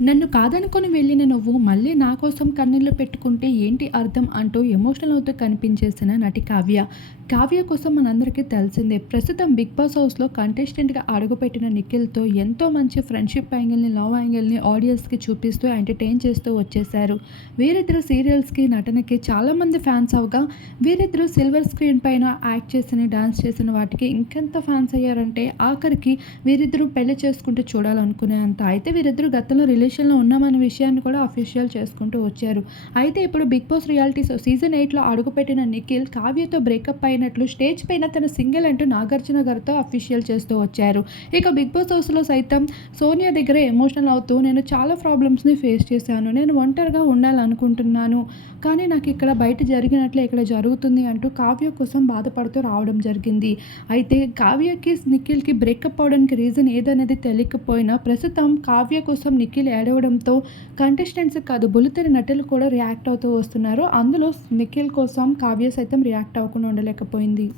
నన్ను కాదనుకొని వెళ్ళిన నువ్వు మళ్ళీ నా కోసం కన్నీళ్ళు పెట్టుకుంటే ఏంటి అర్థం అంటూ ఎమోషనల్ అవుతూ కనిపించేసిన నటి కావ్య. కావ్య కోసం మనందరికీ తెలిసిందే ప్రస్తుతం బిగ్ బాస్ హౌస్లో కంటెస్టెంట్గా అడుగుపెట్టిన నిఖిల్తో ఎంతో మంచి ఫ్రెండ్షిప్ యాంగిల్ని లవ్ యాంగిల్ని ఆడియన్స్కి చూపిస్తూ ఎంటర్టైన్ చేస్తూ వచ్చేశారు. వీరిద్దరు సీరియల్స్కి నటనకి చాలామంది ఫ్యాన్స్ అవగా వీరిద్దరు సిల్వర్ స్క్రీన్ పైన యాక్ట్ చేసిన డాన్స్ చేసిన వాటికి ఇంకెంత ఫ్యాన్స్ అయ్యారంటే ఆఖరికి వీరిద్దరూ పెళ్ళి చేసుకుంటూ చూడాలనుకునే అంత. అయితే వీరిద్దరు గతంలో రిలేషన్లో ఉన్నామన్న విషయాన్ని కూడా అఫీషియల్ చేసుకుంటూ వచ్చారు. అయితే ఇప్పుడు big boss reality show season ఎయిట్లో అడుగుపెట్టిన నిఖిల్ కావ్యతో బ్రేకప్ అయినట్లు స్టేజ్ పైన తన సింగిల్ అంటూ నాగార్జున గారితో అఫీషియల్ చేస్తూ వచ్చారు. ఇక బిగ్ బాస్ హౌస్లో సైతం సోనియా దగ్గర ఎమోషనల్ అవుతూ నేను చాలా ప్రాబ్లమ్స్ని ఫేస్ చేశాను. నేను ఒంటరిగా ఉండాలనుకుంటున్నాను. కానీ నాకు ఇక్కడ బయట జరిగినట్లే ఇక్కడ జరుగుతుంది అంటూ కావ్య కోసం బాధపడుతూ రావడం జరిగింది. అయితే కావ్యకి నిఖిల్కి బ్రేకప్ అవడానికి రీజన్ ఏదనేది తెలియకపోయినా ప్రస్తుతం కావ్య కోసం నిఖిల్ ఏడవడంతో కంటెస్టెంట్స్ కాదు బులితెర నటులు కూడా రియాక్ట్ అవుతూ వస్తున్నారు. అందులో నిఖిల్ కోసం కావ్య సైతం రియాక్ట్ అవ్వకుండా ఉండలేకపోయింది.